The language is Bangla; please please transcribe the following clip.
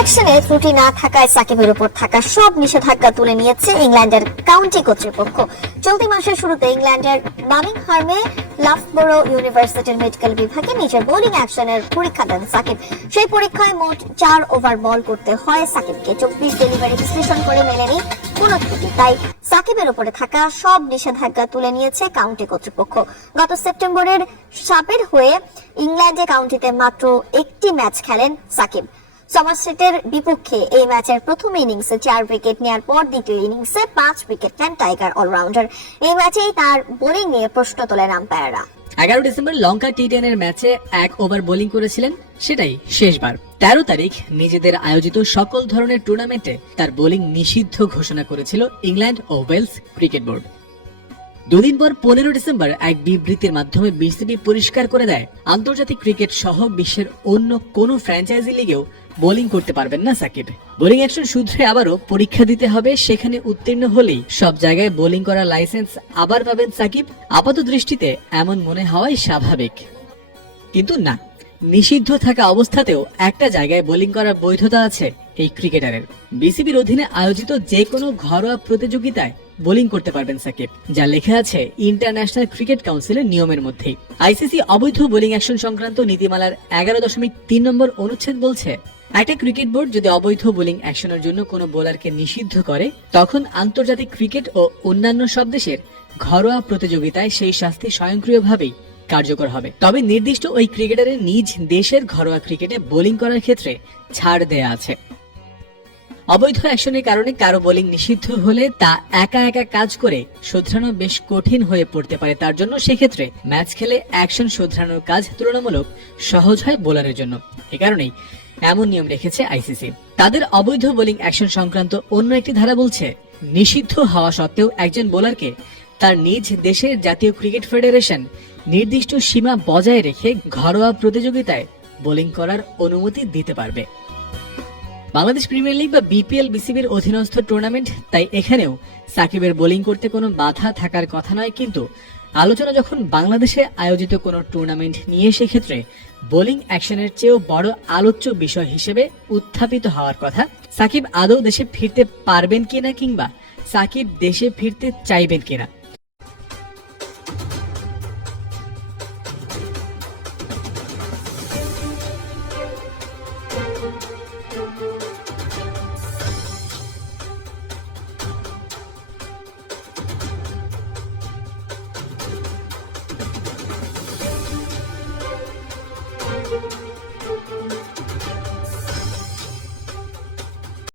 অ্যাকশনে ত্রুটি না থাকায় সাকিবের উপর থাকা সব নিষেধাজ্ঞা তুলে নিয়েছে ইংল্যান্ডের কাউন্টি কর্তৃপক্ষ। চলতি মাসের শুরুতে ইংল্যান্ডের বার্মিংহামে লাফবরো ইউনিভার্সিটির মেডিকেল বিভাগে নিজের বোলিং অ্যাকশনের পরীক্ষা দেন সাকিব। সেই পরীক্ষায় মোট 4 ওভার বল করতে হয় সাকিবকে। 24 ডেলিভারি বিশ্লেষণ করে মেলেনি কোনো ত্রুটি, তাই সাকিবের উপরে থাকা সব নিষেধাজ্ঞা তুলে নিয়েছে কাউন্টি কর্তৃপক্ষ। গত সেপ্টেম্বরের সাপের হয়ে ইংল্যান্ডে কাউন্টিতে মাত্র একটি ম্যাচ খেলেন সাকিব। সমারসেটের বিপক্ষে এই ম্যাচের প্রথম ইনিংসে 4 উইকেট নেয়ার পর দ্বিতীয় ইনিংসে 5 উইকেট নেন টাইগার অলরাউন্ডার। এই ম্যাচেই তার বোলিং নিয়ে প্রশ্ন তোলেন আম্পায়াররা। 11 ডিসেম্বর লঙ্কা টি10 এর ম্যাচে 1 ওভার বোলিং করেছিলেন, সেটাই শেষবার। 13 তারিখ নিজেদের আয়োজিত সকল ধরনের টুর্নামেন্টে তার বোলিং নিষিদ্ধ ঘোষণা করেছিল ইংল্যান্ড ও ওয়েলস ক্রিকেট বোর্ড। দুদিন পর 15 ডিসেম্বর এক বিবৃতির মাধ্যমে বিসিবি পরিষ্কার করে দেয়, আন্তর্জাতিক ক্রিকেট সহ বিশ্বের অন্য কোনো ফ্র্যাঞ্চাইজি লিগেও বোলিং করতে পারবেন না সাকিব। বোলিং অ্যাকশন সূত্রে আবারও পরীক্ষা দিতে হবে, সেখানে উত্তীর্ণ হলেই সব জায়গায় বোলিং করার লাইসেন্স আবার পাবেন সাকিব। আপাত দৃষ্টিতে এমন মনে হওয়াই স্বাভাবিক, কিন্তু না, নিষিদ্ধ থাকা অবস্থাতেও একটা জায়গায় বোলিং করার বৈধতা আছে এই ক্রিকেটারের। বিসিবির অধীনে আয়োজিত যে কোনো ঘরোয়া প্রতিযোগিতায় বোলিং করতে পারবেন সাকিব, যা লেখা আছে ইন্টারন্যাশনাল ক্রিকেট কাউন্সিলের নিয়মের মধ্যেই। আইসিসি অবৈধ বোলিং অ্যাকশন সংক্রান্ত নীতিমালার 11.3 নম্বর অনুচ্ছেদ বলছে, একটা ক্রিকেট বোর্ড যদি অবৈধ বোলিং অ্যাকশনের জন্য কোনো বোলারকে নিষিদ্ধ করে, তখন আন্তর্জাতিক ক্রিকেট ও অন্যান্য সব দেশের ঘরোয়া প্রতিযোগিতায় সেই শাস্তি স্বয়ংক্রিয়ভাবেই কার্যকর হবে। তবে নির্দিষ্ট ওই ক্রিকেটারের নিজ দেশের ঘরোয়া ক্রিকেটে বোলিং করার ক্ষেত্রে ছাড় দেয়া আছে। অবৈধ অ্যাকশনের কারণে কারো বোলিং নিষিদ্ধ হলে তা একা একা কাজ করে শোধরানো বেশ কঠিন হয়ে পড়তে পারে তার জন্য। সেক্ষেত্রে ম্যাচ খেলে অ্যাকশন শোধরানোর কাজ তুলনামূলক সহজ হয় বোলারের জন্য। এ কারণেই এমন নিয়ম রেখেছে আইসিসি। তাদের অবৈধ বোলিং অ্যাকশন সংক্রান্ত অন্য একটি ধারা বলছে, নিষিদ্ধ হওয়া সত্ত্বেও একজন বোলারকে তার নিজ দেশের জাতীয় ক্রিকেট ফেডারেশন নির্দিষ্ট সীমা বজায় রেখে ঘরোয়া প্রতিযোগিতায় বোলিং করার অনুমতি দিতে পারবে। বাংলাদেশ প্রিমিয়ার লিগ বা বিপিএল বিসিবির অধীনস্থ টুর্নামেন্ট, তাই এখানেও সাকিবের বোলিং করতে কোনো বাধা থাকার কথা নয়। কিন্তু আলোচনা যখন বাংলাদেশে আয়োজিত কোনো টুর্নামেন্ট নিয়ে, সেক্ষেত্রে বোলিং অ্যাকশনের চেয়েও বড় আলোচ্য বিষয় হিসেবে উত্থাপিত হওয়ার কথা, সাকিব আদৌ দেশে ফিরতে পারবেন কিনা, কিংবা সাকিব দেশে ফিরতে চাইবেন কিনা।